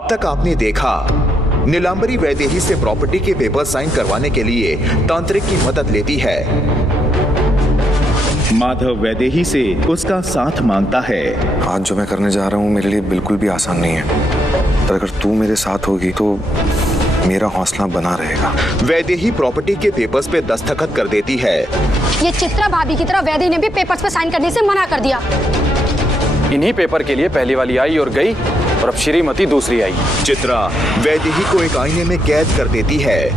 अब तक आपने देखा नीलांबरी वैदेही से प्रॉपर्टी के पेपर साइन करवाने के लिए तांत्रिक की मदद लेती है। माधव वैदेही से उसका साथ मांगता है। आज जो मैं करने जा रहा हूँ मेरे लिए बिल्कुल भी आसान नहीं है, पर अगर तू मेरे साथ होगी तो मेरा हौसला बना रहेगा। वैदेही प्रॉपर्टी के पेपर्स पे दस्तखत कर देती है। ये चित्रा भाभी की तरह वैदेही ने भी पेपर्स पे साइन करने से मना कर दिया। इन्हीं पेपर के लिए पहली वाली आई और गई, और अब श्रीमती दूसरी आई। चित्रा वैदेही को एक आईने में कैद कर देती है।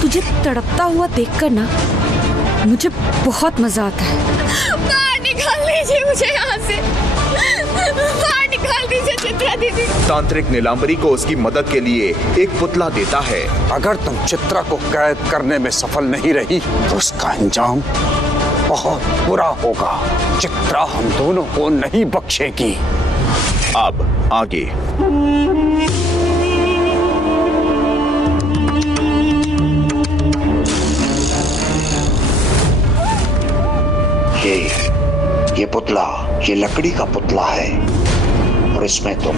तुझे तड़पता हुआ देखकर ना मुझे बहुत मजा आता है। बाहर निकाल लीजिए मुझे यहाँ से, बाहर निकाल दीजिए चित्रा दीदी। तांत्रिक नीलांबरी को उसकी मदद के लिए एक पुतला देता है। अगर तुम चित्रा को कैद करने में सफल नहीं रही तो उसका अंजाम बहुत बुरा होगा। चित्रा हम दोनों को नहीं बख्शेगी। अब आगे। ये पुतला, ये लकड़ी का पुतला है और इसमें तुम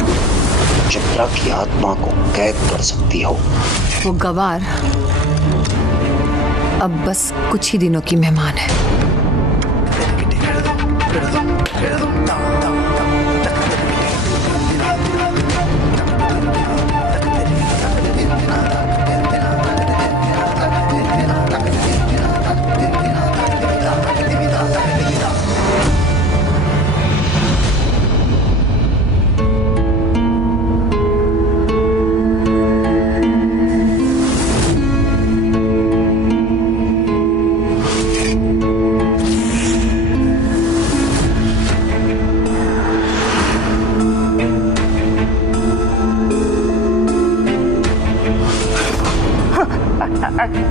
चित्रा की आत्मा को कैद कर सकती हो। वो गवार अब बस कुछ ही दिनों की मेहमान है।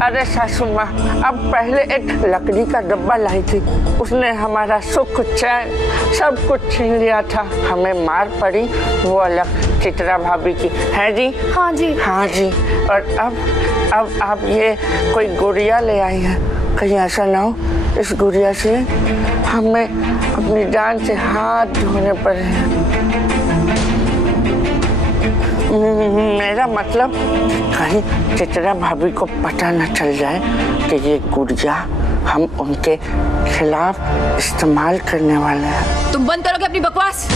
अरे सासू माँ, अब पहले एक लकड़ी का डब्बा लाई थी, उसने हमारा सुख चैन सब कुछ छीन लिया था। हमें मार पड़ी वो अलग चित्रा भाभी की। है जी? हाँ जी। हाँ जी। और अब आप ये कोई गुड़िया ले आई हैं, कहीं ऐसा ना हो इस गुड़िया से हमें अपनी जान से हाथ धोने पड़े हैं। मेरा मतलब कहीं चित्रा भाभी को पता न चल जाए कि ये गुड़िया हम उनके खिलाफ इस्तेमाल करने वाले हैं। तुम बंद करोगे अपनी बकवास?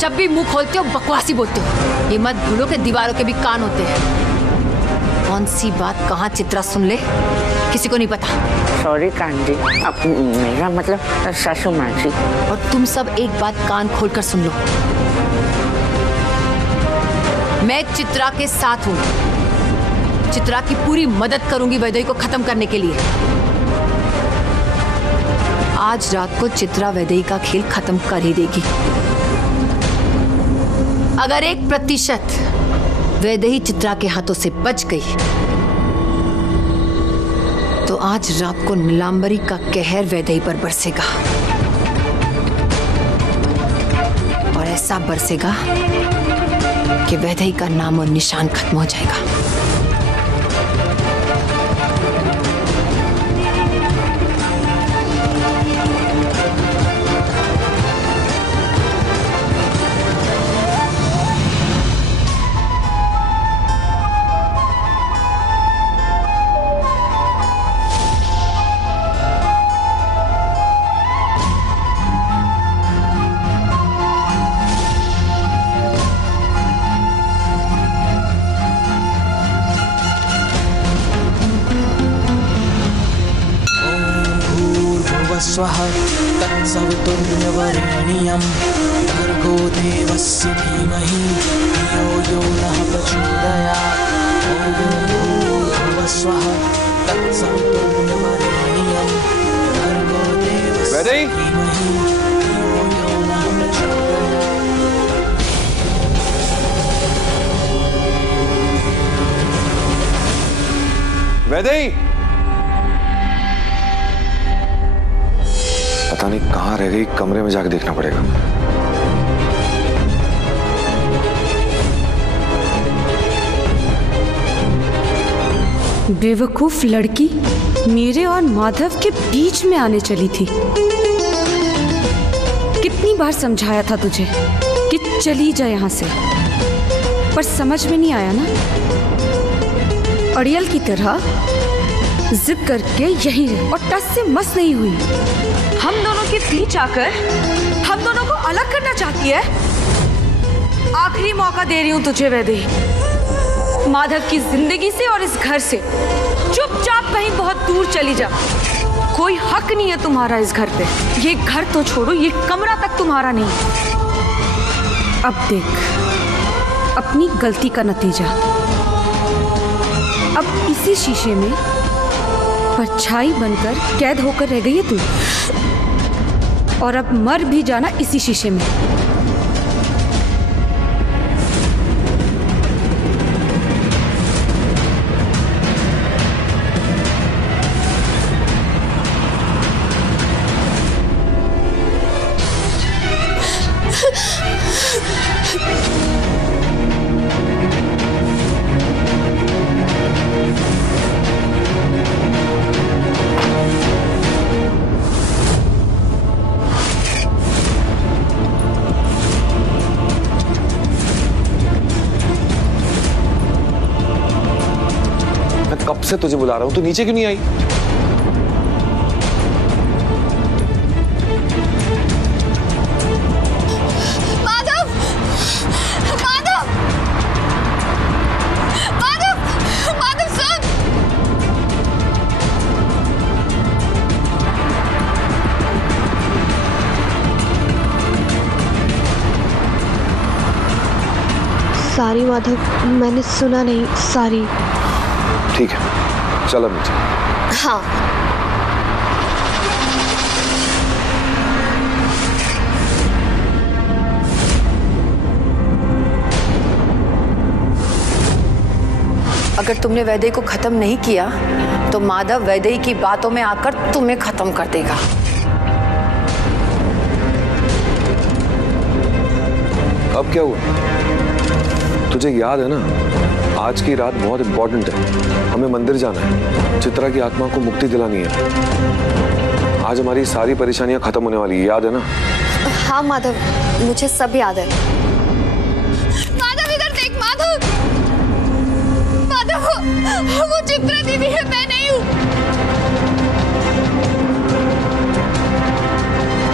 जब भी मुंह खोलते हो बकवास ही बोलते हो। ये मत भूलो कि दीवारों के भी कान होते हैं। कौन सी बात कहाँ चित्रा सुन ले किसी को नहीं पता। सॉरी कांजी, अब मेरा मतलब सासू माँ जी। और तुम सब एक बात कान खोलकर सुन लो, मैं चित्रा के साथ हूँ। चित्रा की पूरी मदद करूंगी वैदेही को खत्म करने के लिए। आज रात को चित्रा वैदेही का खेल खत्म कर ही देगी। अगर 1% वैदेही चित्रा के हाथों से बच गई तो आज रात को नीलांबरी का कहर वैदेही पर बरसेगा, और ऐसा बरसेगा कि वैदेही का नाम और निशान खत्म हो जाएगा। स्वः तत्सवितुर्वरेण्यं भर्गो देवस्य धीमहि धियो यो नः प्रचोदयात्। ॐ भूर्भुवः स्वः तत्सवितुर्वरेण्यं भर्गो देवस्य धीमहि धियो यो नः प्रचोदयात्। वैदेही, पता नहीं कहाँ रह गई, कमरे में जाकर देखना पड़ेगा। बेवकूफ लड़की मेरे और माधव के बीच में आने चली थी। बार समझाया था तुझे कि चली जा यहाँ से, पर समझ में नहीं आया ना। अड़ियल की तरह जिद करके यहीं रहे और टस से मस नहीं हुई। हम दोनों के बीच आकर हम दोनों को अलग करना चाहती है। आखिरी मौका दे रही हूँ तुझे वैदेही, माधव की जिंदगी से और इस घर से चुपचाप कहीं बहुत दूर चली जा। कोई हक नहीं है तुम्हारा इस घर पे। ये घर तो छोड़ो, ये कमरा तक तुम्हारा नहीं। अब देख अपनी गलती का नतीजा। अब इसी शीशे में परछाई बनकर कैद होकर रह गई है तू, और अब मर भी जाना इसी शीशे में। कब से तुझे बुला रहा हूं, तू नीचे क्यों नहीं आई? माधव, माधव, माधव, माधव सुन। सॉरी माधव, मैंने सुना नहीं, सॉरी। ठीक है, चलो नीचे। हाँ। अगर तुमने वैदेही को खत्म नहीं किया तो माधव वैदेही की बातों में आकर तुम्हें खत्म कर देगा। अब क्या हुआ? तुझे याद है ना, आज की रात बहुत इंपॉर्टेंट है। हमें मंदिर जाना है, चित्रा की आत्मा को मुक्ति दिलानी है। आज हमारी सारी परेशानियां खत्म होने वाली है, याद है ना? हाँ माधव, मुझे सब याद है। माधव इधर देख। माधव, माधव वो चित्रा दीदी है, मैं नहीं हूँ।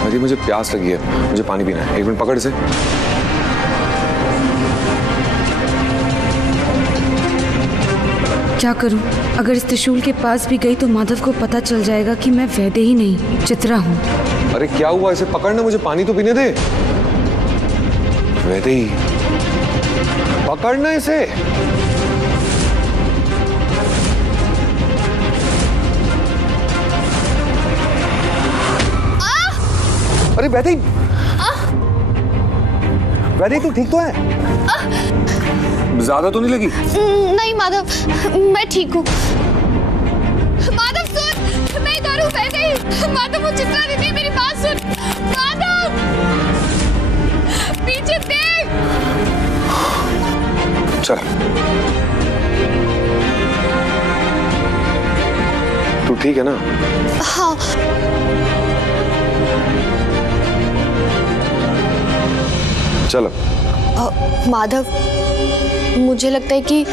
अरे मुझे प्यास लगी है, मुझे पानी पीना है। एक मिनट पकड़ से। क्या करूं? अगर इस त्रिशूल के पास भी गई तो माधव को पता चल जाएगा कि मैं वैदेही नहीं चित्रा हूं। अरे क्या हुआ? इसे पकड़ना, मुझे पानी तो पीने दे। वैदेही, पकड़ना इसे। अरे वैदेही, वैदेही तू ठीक तो है? ज्यादा तो नहीं लगी? नहीं माधव, मैं ठीक हूँ। माधव सुन, मैं इधर हूँ। वैदेही, माधव वो चित्रा दीदी, मेरी बात सुन। माधव पीछे देख। चल, तू ठीक है ना? हाँ। चलो। माधव, मुझे लगता है कि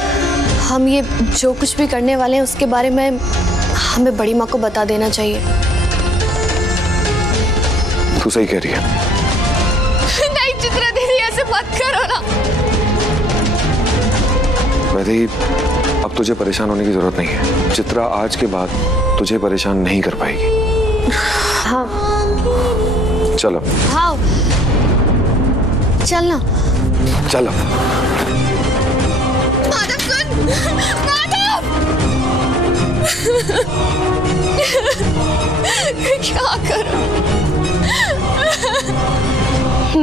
हम ये जो कुछ भी करने वाले हैं उसके बारे में हमें बड़ी माँ को बता देना चाहिए। तू सही कह रही है। नहीं चित्रा दीदी, ऐसे मत करो ना। वैदेही, अब तुझे परेशान होने की जरूरत नहीं है। चित्रा आज के बाद तुझे परेशान नहीं कर पाएगी। हाँ। चलो। हाँ, चलना। चलो। माधव सुन, माधव। क्या करूं?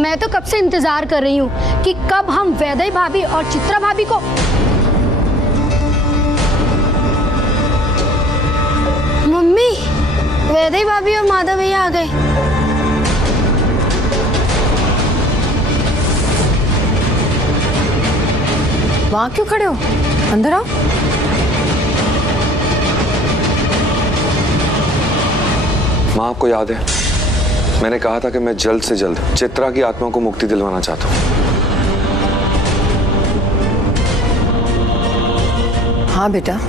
मैं तो कब से इंतजार कर रही हूँ कि कब हम वैदेही भाभी और चित्रा भाभी को। मम्मी, वैदेही भाभी और माधव भैया आ गए। वहां क्यों खड़े हो? अंदर आओ। माँ, आपको याद है मैंने कहा था कि मैं जल्द से जल्द चित्रा की आत्मा को मुक्ति दिलवाना चाहता हूँ। हाँ बेटा,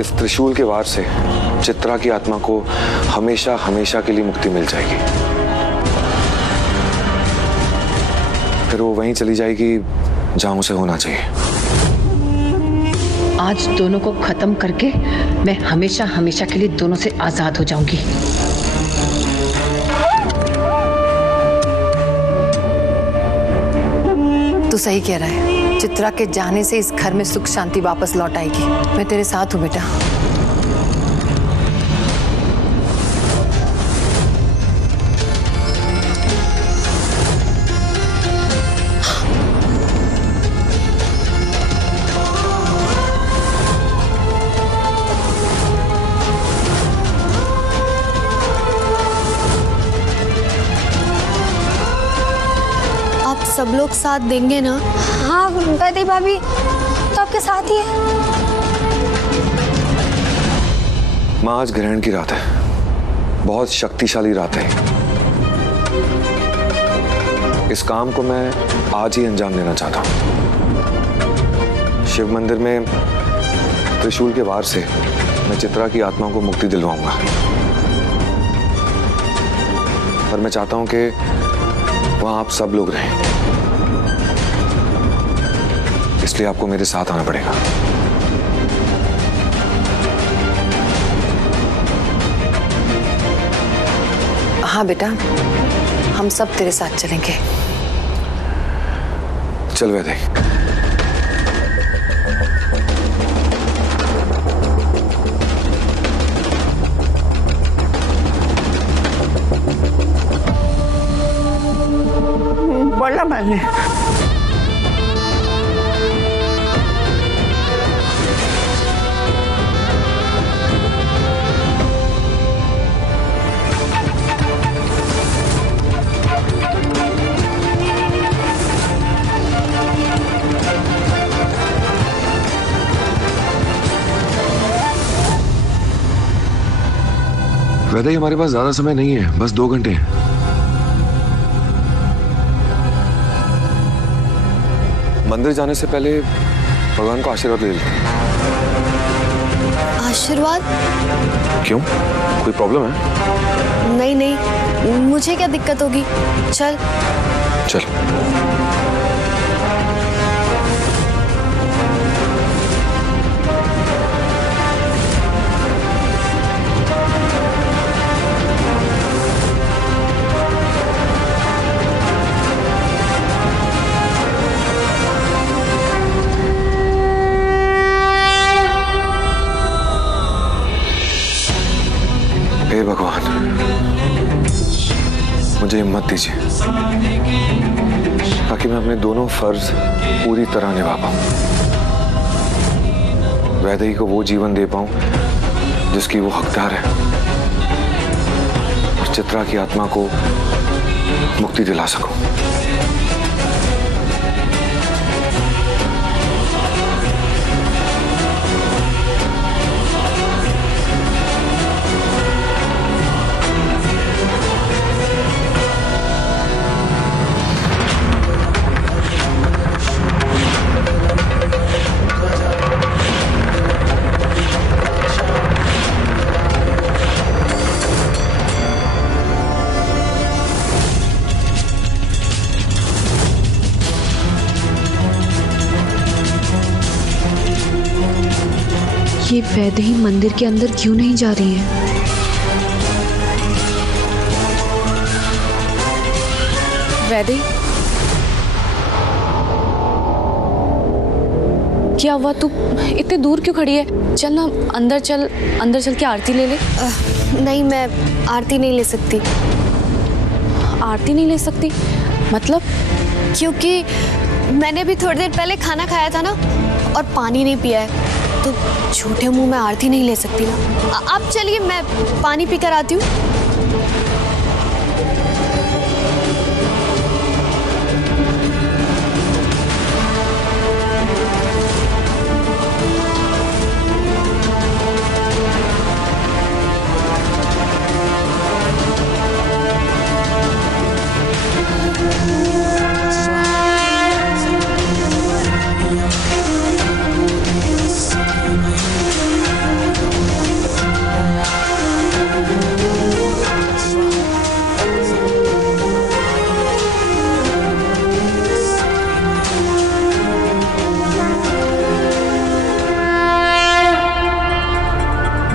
इस त्रिशूल के वार से चित्रा की आत्मा को हमेशा हमेशा के लिए मुक्ति मिल जाएगी। फिर वो वहीं चली जाएगी जहां उसे होना चाहिए। आज दोनों को खत्म करके मैं हमेशा हमेशा के लिए दोनों से आजाद हो जाऊंगी। तू सही कह रहा है, चित्रा के जाने से इस घर में सुख शांति वापस लौट आएगी। मैं तेरे साथ हूं बेटा। सब लोग साथ देंगे ना? हाँ वैदेही भाभी तो आपके साथ ही है। माँ, आज ग्रहण की रात है, बहुत शक्तिशाली रात है। इस काम को मैं आज ही अंजाम देना चाहता हूँ। शिव मंदिर में त्रिशूल के वार से मैं चित्रा की आत्मा को मुक्ति दिलवाऊंगा, पर मैं चाहता हूं कि वहां आप सब लोग रहें, इसलिए आपको मेरे साथ आना पड़ेगा। हाँ बेटा, हम सब तेरे साथ चलेंगे। चल वैदेही। बोला मैंने। वैदेही, हमारे पास ज्यादा समय नहीं है, बस 2 घंटे हैं। मंदिर जाने से पहले भगवान को आशीर्वाद ले लेते हैं। आशीर्वाद? क्यों, कोई प्रॉब्लम है? नहीं नहीं, मुझे क्या दिक्कत होगी। चल चल। हे भगवान, मुझे हिम्मत दीजिए ताकि मैं अपने दोनों फर्ज पूरी तरह निभा पाऊं, वैदेही को वो जीवन दे पाऊं जिसकी वो हकदार है, और चित्रा की आत्मा को मुक्ति दिला सकूं। ये वैदेही मंदिर के अंदर क्यों नहीं जा रही है? वैदेही, क्या हुआ? तू इतने दूर क्यों खड़ी है? चल ना अंदर चल, अंदर चल के आरती ले ले। नहीं, मैं आरती नहीं ले सकती। आरती नहीं ले सकती मतलब? क्योंकि मैंने भी थोड़ी देर पहले खाना खाया था ना, और पानी नहीं पिया है, तो छोटे मुंह में आरती नहीं ले सकती ना। आप चलिए, मैं पानी पीकर आती हूँ।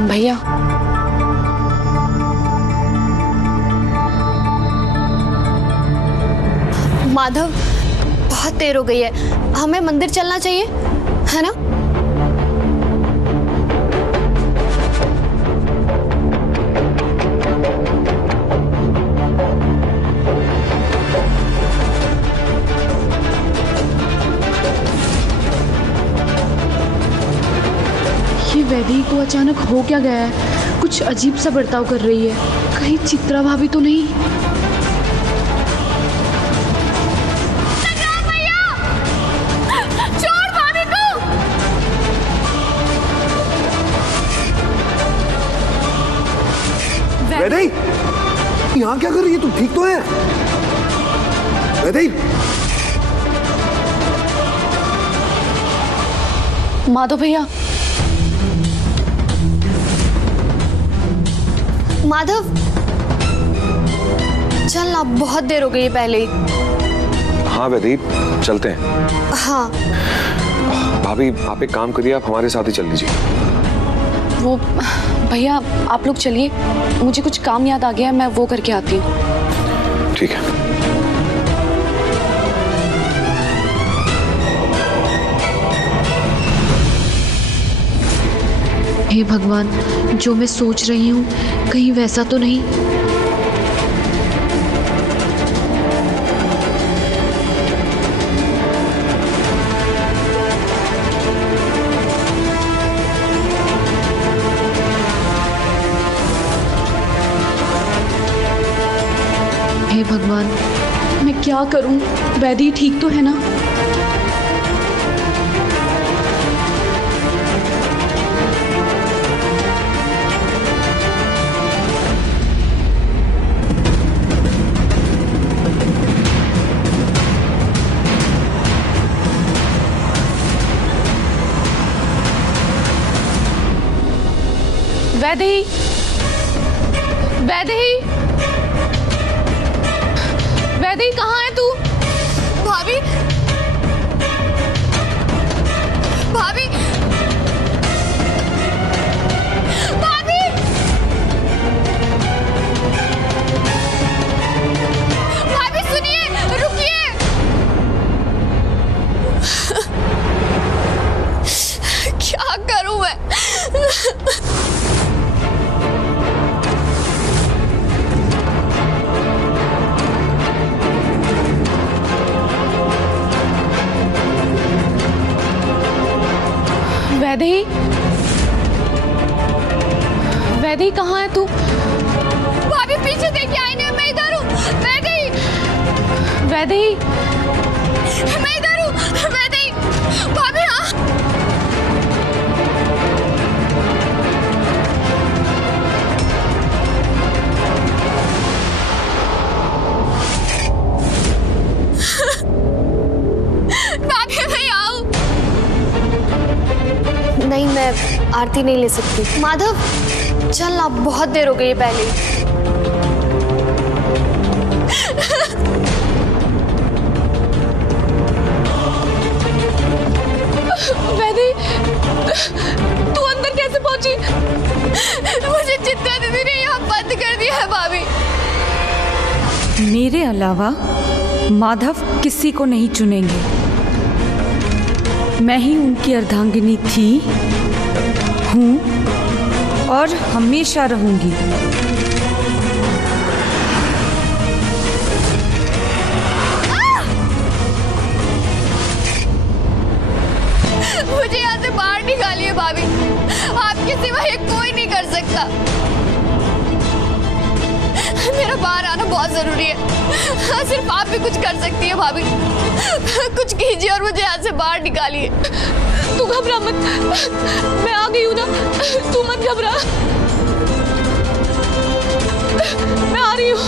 भैया, माधव, बहुत देर हो गई है, हमें मंदिर चलना चाहिए, है ना? ये वैदेही को अचानक हो क्या गया है? कुछ अजीब सा बर्ताव कर रही है। कहीं चित्रा भाभी तो नहीं? वैदेही, यहाँ क्या कर रही है? तुम ठीक तो है? वैदेही, माधव भैया। माधव, चल ना, बहुत देर हो गई है पहले ही। हाँ वैदेही, चलते हैं। हाँ भाभी, आप एक काम करिए, आप हमारे साथ ही चल लीजिए। वो भैया, आप लोग चलिए, मुझे कुछ काम याद आ गया है, मैं वो करके आती हूँ। ठीक है। हे भगवान, जो मैं सोच रही हूँ कहीं वैसा तो नहीं। हे भगवान, मैं क्या करूं? वैदेही ठीक तो है ना? वैदेही, वैदेही, वैदेही कहाँ है तू? भाभी, भाभी, भाभी, भाभी सुनिए, रुकिए। क्या करूं मैं? वैदेही, वैदेही कहाँ है तू? भाभी पीछे देखिए, आईने में, मैं इधर हूँ। वैदेही, वैदेही, मैं इधर हूँ। वैदेही, भाभी, हाँ। भाभी, मैं आऊँ? नहीं, मैं आरती नहीं ले सकती। माधव, चल ना, बहुत देर हो गई है पहले। वैदेही, तू अंदर कैसे पहुंची? मुझे चित्रा दीदी ने यहाँ बंद कर दिया है भाभी। मेरे अलावा माधव किसी को नहीं चुनेंगे। मैं ही उनकी अर्धांगिनी थी, हूँ और हमेशा रहूंगी। मुझे यहाँ से बाहर निकालिए भाभी, आपके सिवा ये कोई नहीं कर सकता। मेरा बाहर आना बहुत जरूरी है, सिर्फ आप भी कुछ कर सकती है भाभी। कुछ कीजिए और मुझे यहाँ से बाहर निकालिए। तू घबरा मत, मैं आ गई हूँ ना, तू मत घबरा, मैं आ रही हूँ।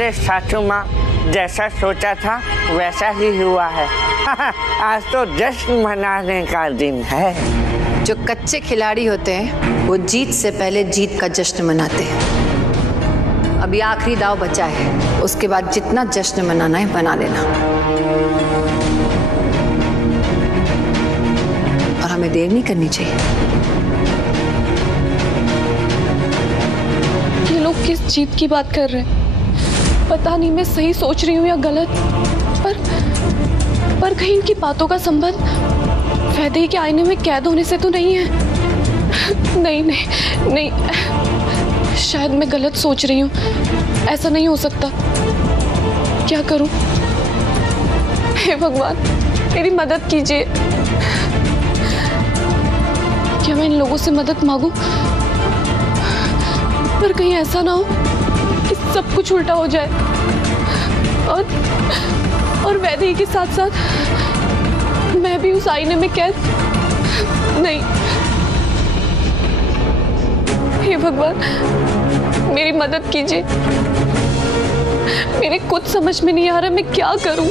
अरे सासू माँ, जैसा सोचा था वैसा ही हुआ है। आज तो जश्न मनाने का दिन है। जो कच्चे खिलाड़ी होते हैं वो जीत से पहले जीत का जश्न मनाते हैं। अभी आखिरी दाव बचा है, उसके बाद जितना जश्न मनाना है मना लेना। और हमें देर नहीं करनी चाहिए। ये लोग किस जीत की बात कर रहे हैं? पता नहीं मैं सही सोच रही हूँ या गलत, पर कहीं इनकी बातों का संबंध वैदेही के आईने में कैद होने से तो नहीं है। नहीं नहीं नहीं, शायद मैं गलत सोच रही हूँ। ऐसा नहीं हो सकता। क्या करूँ? हे भगवान, मेरी मदद कीजिए। क्या मैं इन लोगों से मदद मांगूं? पर कहीं ऐसा ना हो कि सब कुछ उल्टा हो जाए और वैदेही के साथ साथ मैं भी उस आईने में कैद। नहीं, हे भगवान, मेरी मदद कीजिए। मेरे कुछ समझ में नहीं आ रहा मैं क्या करूं।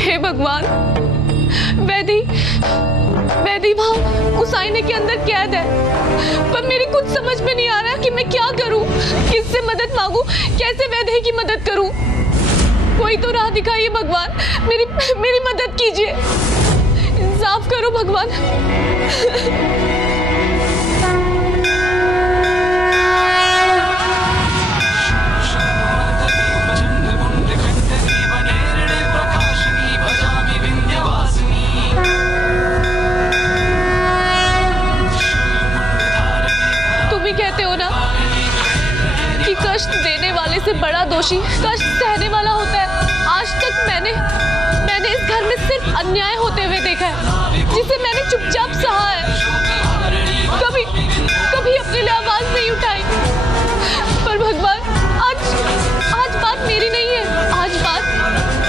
हे भगवान, वैदेही वहां उस आईने के अंदर कैद है, पर मेरी कुछ समझ में नहीं आ रहा कि मैं क्या करूं, किससे मदद मांगूं, कैसे वैदेही की मदद करूं। कोई तो राह दिखाइए भगवान, मेरी मदद कीजिए। इंसाफ करो भगवान। कहते हो ना कि कष्ट देने वाले से बड़ा दोषी कष्ट सहने वाला होता है। आज तक मैंने इस घर में सिर्फ अन्याय होते हुए देखा है, जिसे मैंने चुपचाप सहा है। कभी अपने लिए आवाज नहीं उठाई। पर भगवान, आज बात मेरी नहीं है, आज बात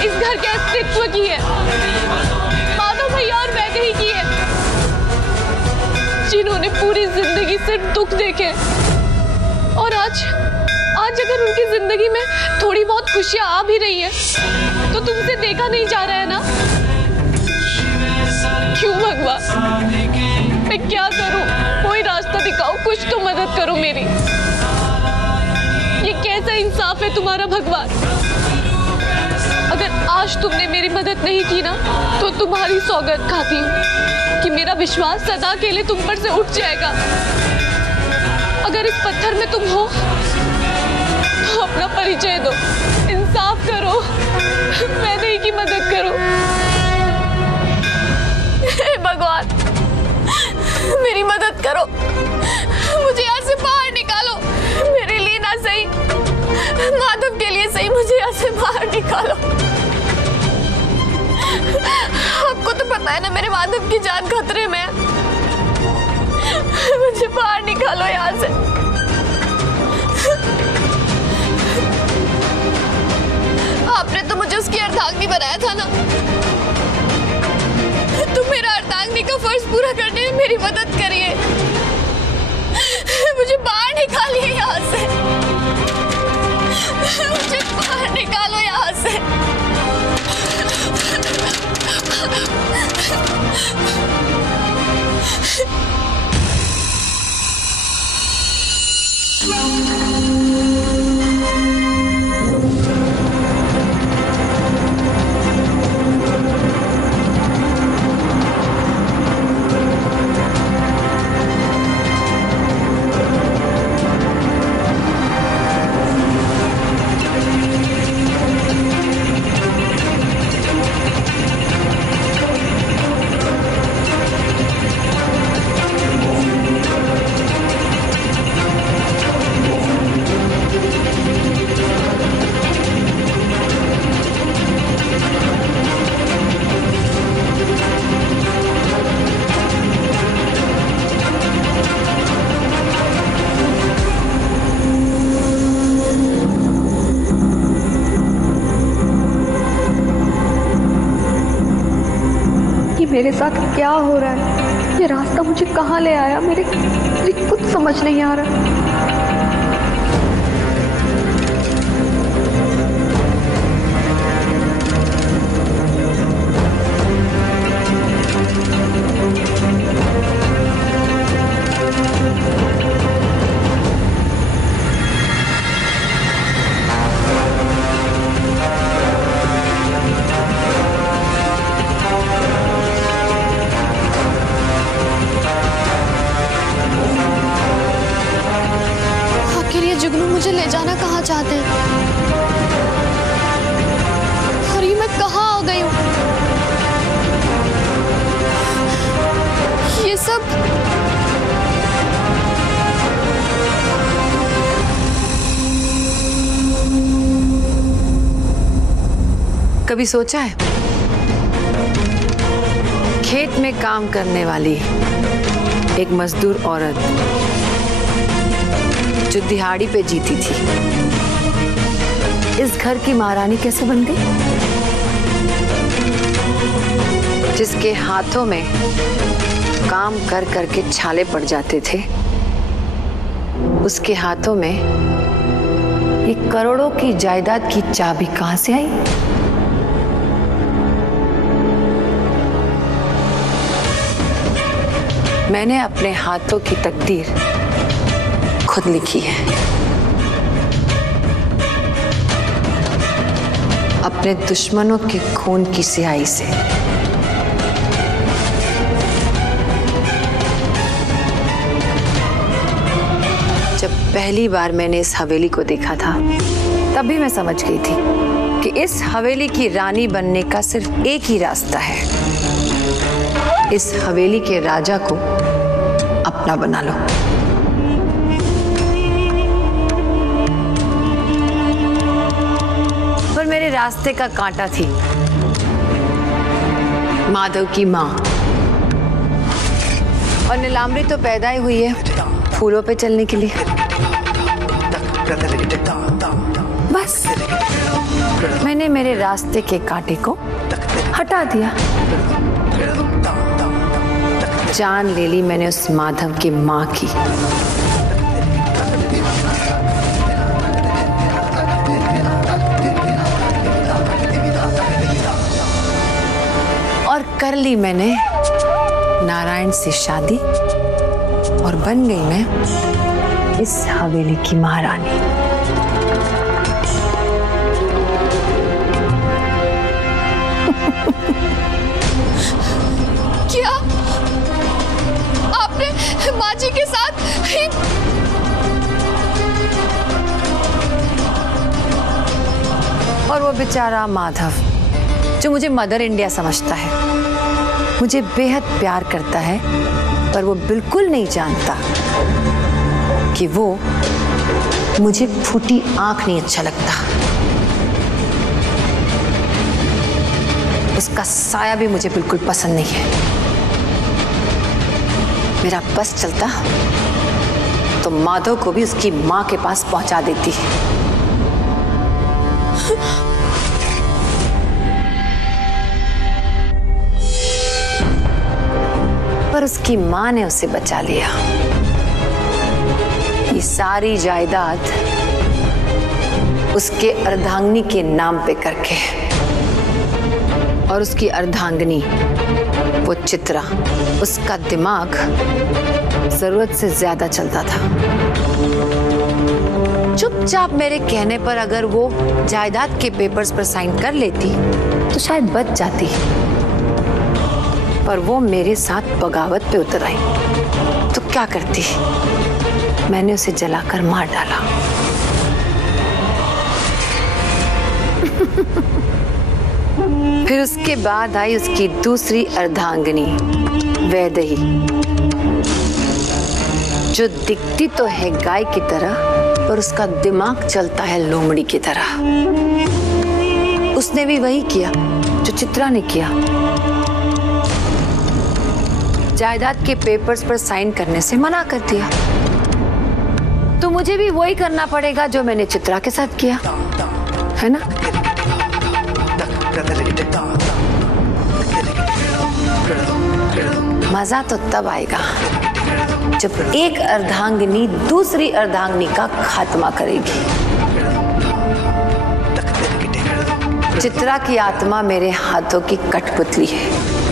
इस घर के अस्तित्व की है, माधव भैया और वैदेही की है, जिन्होंने पूरी जिंदगी सिर्फ दुख देखे। और आज अगर उनकी जिंदगी में थोड़ी बहुत खुशियां आ भी रही है तो तुमसे देखा नहीं जा रहा है ना। क्यों भगवान, मैं क्या करूं? कोई रास्ता दिखाओ, कुछ तो मदद करो मेरी। ये कैसा इंसाफ है तुम्हारा भगवान? अगर आज तुमने मेरी मदद नहीं की ना तो तुम्हारी सौगंध खाती हूँ कि मेरा विश्वास सदा के लिए तुम पर से उठ जाएगा। अगर इस पत्थर में तुम हो तो अपना परिचय दो, इंसाफ करो, वैदेही की मदद करो। हे भगवान, मेरी मदद करो, मुझे यहाँ से बाहर निकालो। मेरे लिए ना सही, माधव के लिए सही, मुझे यहाँ से बाहर निकालो। आपको तो पता है ना मेरे माधव की जान खतरे में है। मुझे बाहर निकालो यहाँ से। आपने तो मुझे उसकी अर्धांगिनी बनाया था ना, तो मेरा अर्धांगिनी का फर्ज पूरा करने में मेरी मदद करिए। मुझे बाहर निकालिए यहाँ से, मुझे बाहर निकालो यहाँ से। मेरे साथ क्या हो रहा है? ये रास्ता मुझे कहाँ ले आया? मेरे कुछ समझ नहीं आ रहा। मुझे ले जाना कहाँ चाहते हैं और ये मैं कहाँ आ गई हूँ? ये सब कभी सोचा है खेत में काम करने वाली एक मजदूर औरत जो दिहाड़ी पे जीती थी, इस घर की महारानी कैसे बन गई? जिसके हाथों में काम कर करके छाले पड़ जाते थे, उसके हाथों में ये करोड़ों की जायदाद की चाबी कहां से आई? मैंने अपने हाथों की तकदीर खुद लिखी है, अपने दुश्मनों के खून की स्याही से। जब पहली बार मैंने इस हवेली को देखा था, तभी मैं समझ गई थी कि इस हवेली की रानी बनने का सिर्फ एक ही रास्ता है, इस हवेली के राजा को अपना बना लो। पर मेरे रास्ते का कांटा थी माधव की माँ, और नीलांबरी तो पैदा ही हुई है फूलों पे चलने के लिए। बस मैंने मेरे रास्ते के कांटे को हटा दिया। जान ले ली मैंने उस माधव की माँ की। और कर ली मैंने नारायण से शादी और बन गई मैं इस हवेली की महारानी। क्या आपने माँ जी के साथ और वो बेचारा माधव जो मुझे मदर इंडिया समझता है, मुझे बेहद प्यार करता है, पर वो बिल्कुल नहीं जानता कि वो मुझे फूटी आंख नहीं अच्छा लगता। उसका साया भी मुझे बिल्कुल पसंद नहीं है। मेरा बस चलता तो माधव को भी उसकी मां के पास पहुंचा देती। पर उसकी मां ने उसे बचा लिया। ये सारी जायदाद उसके अर्धांगिनी के नाम पे करके, और उसकी अर्धांगिनी वो चित्रा, उसका दिमाग जरूरत से ज्यादा चलता था। चुपचाप मेरे कहने पर अगर वो जायदाद के पेपर्स पर साइन कर लेती तो शायद बच जाती, पर वो मेरे साथ बगावत पे उतर आई तो क्या करती? मैंने उसे जलाकर मार डाला। फिर उसके बाद आई उसकी दूसरी अर्धांगिनी वैदेही, जो दिखती तो है गाय की तरह, पर उसका दिमाग चलता है लोमड़ी की तरह। उसने भी वही किया जो चित्रा ने किया, जायदाद के पेपर्स पर साइन करने से मना कर दिया। तो मुझे भी वही करना पड़ेगा जो मैंने चित्रा के साथ किया, है ना? मजा तो तब आएगा जब एक अर्धांगिनी दूसरी अर्धांगिनी का खात्मा करेगी। चित्रा की आत्मा मेरे हाथों की कठपुतली है,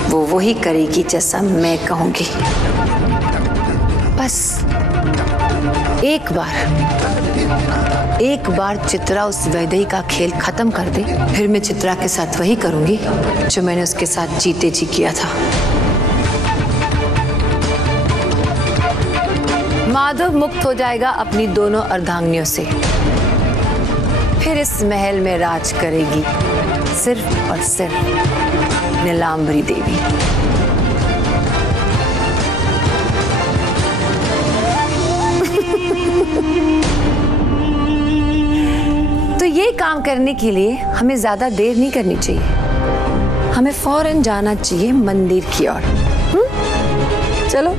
वो वही करेगी जैसा मैं कहूंगी। बस एक बार चित्रा उस वैदेही का खेल खत्म कर दे, फिर मैं चित्रा के साथ वही करूंगी जो मैंने उसके साथ जीते जी किया था। माधव मुक्त हो जाएगा अपनी दोनों अर्धांगिनियों से, फिर इस महल में राज करेगी सिर्फ और सिर्फ नीलांबरी देवी। तो ये काम करने के लिए हमें ज्यादा देर नहीं करनी चाहिए, हमें फौरन जाना चाहिए मंदिर की ओर। चलो।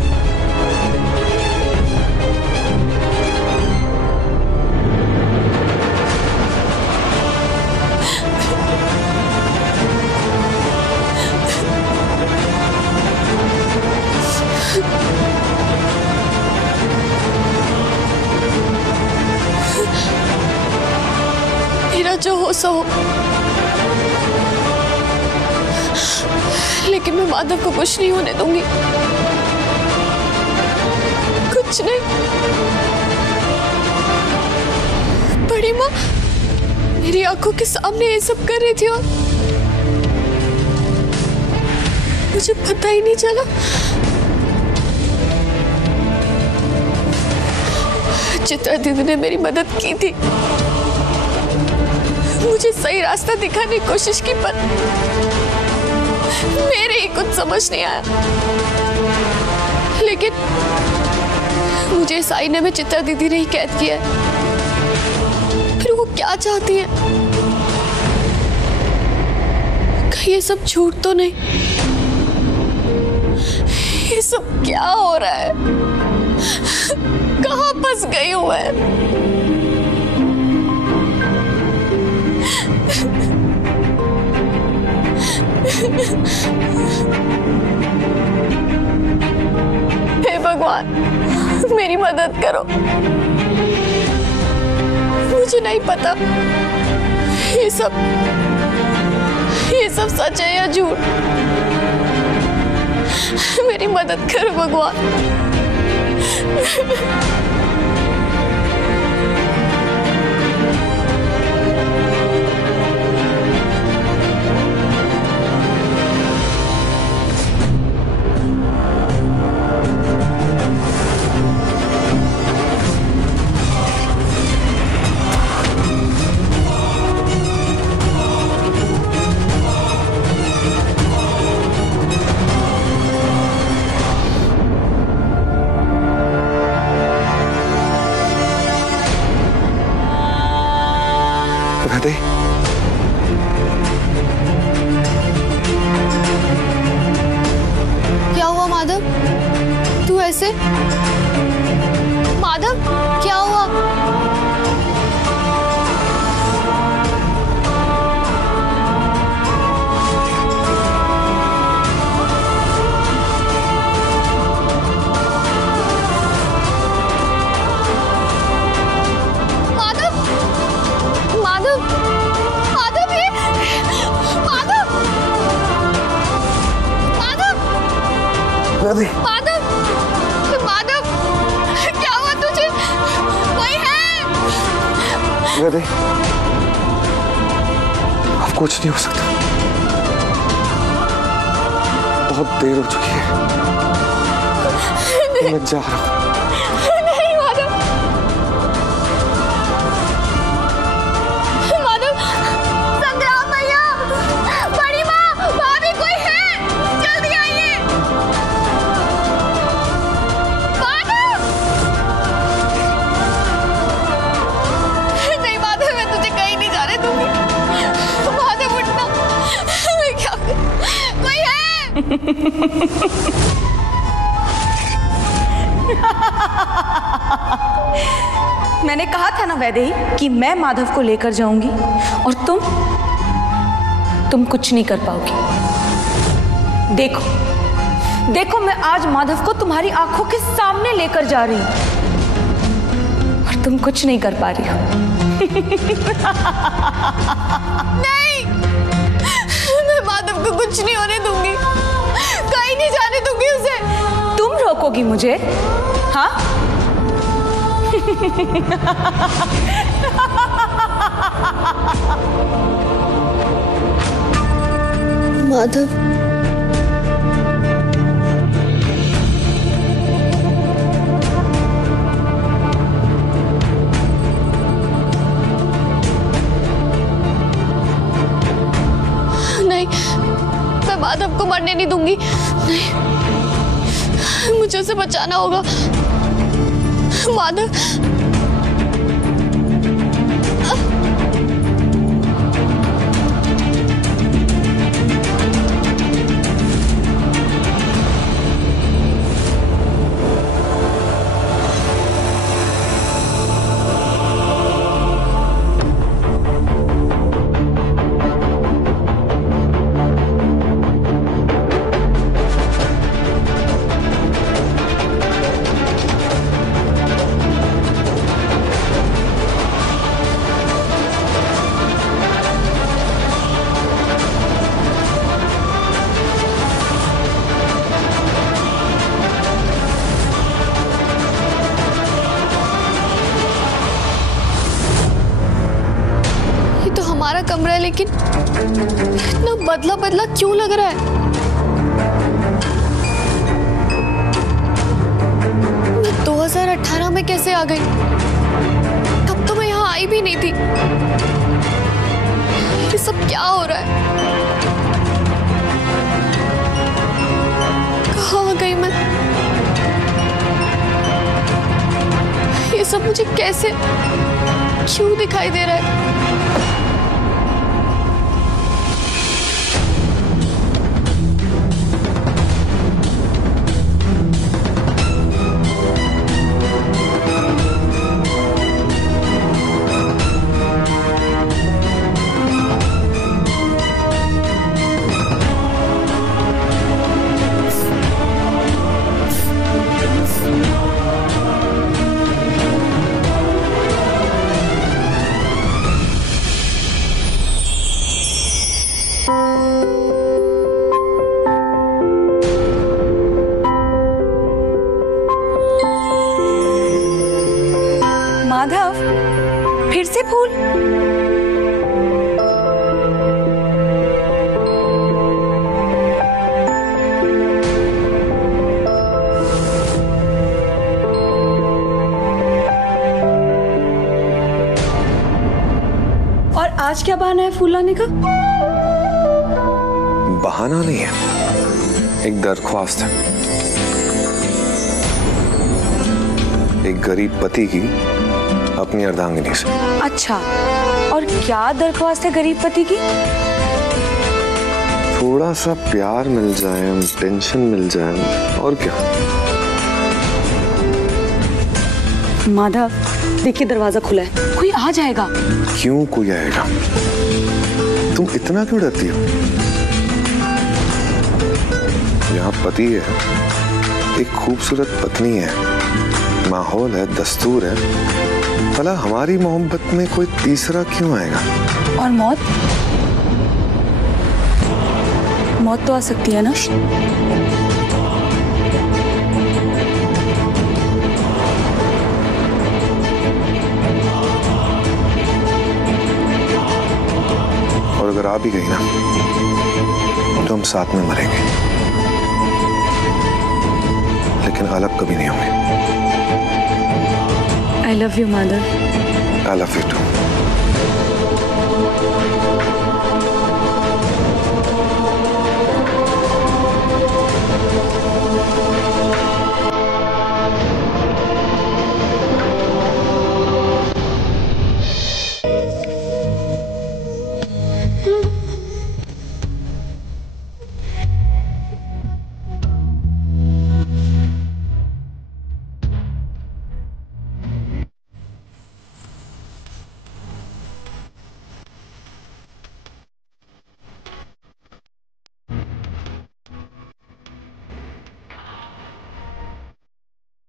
मेरा जो हो सो हो, लेकिन मैं माधव को कुछ नहीं होने दूंगी, कुछ नहीं। बड़ी माँ मेरी आंखों के सामने ये सब कर रही थी और मुझे पता ही नहीं चला। चित्रा दीदी ने मेरी मदद की थी, मुझे सही रास्ता दिखाने की कोशिश की, पर मेरे ही कुछ समझ नहीं आया। लेकिन मुझे इस आईने में चित्रा दीदी ने ही कैद किया है। फिर वो क्या चाहती है? कहीं ये सब झूठ तो नहीं? ये सब क्या हो रहा है? कहाँ फंस गई हूँ मैं? हे भगवान, मेरी मदद करो। मुझे नहीं पता ये सब सच है या झूठ। मेरी मदद करो भगवान। राधे, क्या हुआ माधव? तू ऐसे? माधव क्या हुआ? राधे, माधव क्या हुआ तुझे? कोई है? राधे, अब कुछ नहीं हो सकता, बहुत देर हो चुकी है, मैं जा रहा हूँ। नहीं माधव, माधव, संग्राम भैया, बड़ी माँ, भाभी कोई है? जल्दी आइए। नहीं माधव, मैं तुझे कहीं नहीं जाने दूंगी। माधव उठना, मैं क्या करूं? कोई है? मैंने कहा था ना वैदेही कि मैं माधव को लेकर जाऊंगी, और तुम कुछ नहीं कर पाओगी। देखो देखो मैं आज माधव को तुम्हारी आंखों के सामने लेकर जा रही हूँ और तुम कुछ नहीं कर पा रही हो। नहीं, मैं माधव को कुछ नहीं होने दूंगी, कहीं नहीं जाने दूंगी उसे। तुम रोकोगी मुझे? हाँ? माधव, नहीं, मैं माधव को मरने नहीं दूंगी। नहीं, मुझे उसे बचाना होगा। माधव, हमारा कमरा है, लेकिन इतना बदला बदला क्यों लग रहा है? मैं 2018 में कैसे आ गई? तब तो मैं यहाँ आई भी नहीं थी। ये सब क्या हो रहा है? कहाँ आ गई मैं? ये सब मुझे कैसे, क्यों दिखाई दे रहा है? माधव, फिर से फूल? और आज क्या बहाना है फूल लाने का? बहाना नहीं है, एक दरख्वास्त है। एक गरीब पति की अपनी अर्धांगिनी से। अच्छा, और क्या दरख्वास्त है गरीब पति की? थोड़ा सा प्यार मिल जाए, टेंशन मिल जाए, और क्या। माधव, देखिए दरवाजा खुला है, कोई आ जाएगा। क्यों कोई आएगा? तुम इतना क्यों डरती हो? यहाँ पति है, एक खूबसूरत पत्नी है, माहौल है, दस्तूर है। भला हमारी मोहब्बत में कोई तीसरा क्यों आएगा? और मौत? मौत तो आ सकती है ना? और अगर आ भी गई ना, तो हम साथ में मरेंगे, लेकिन अलग कभी नहीं होंगे। I love you, Madhav. I love you too.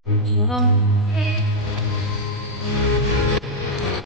हाँ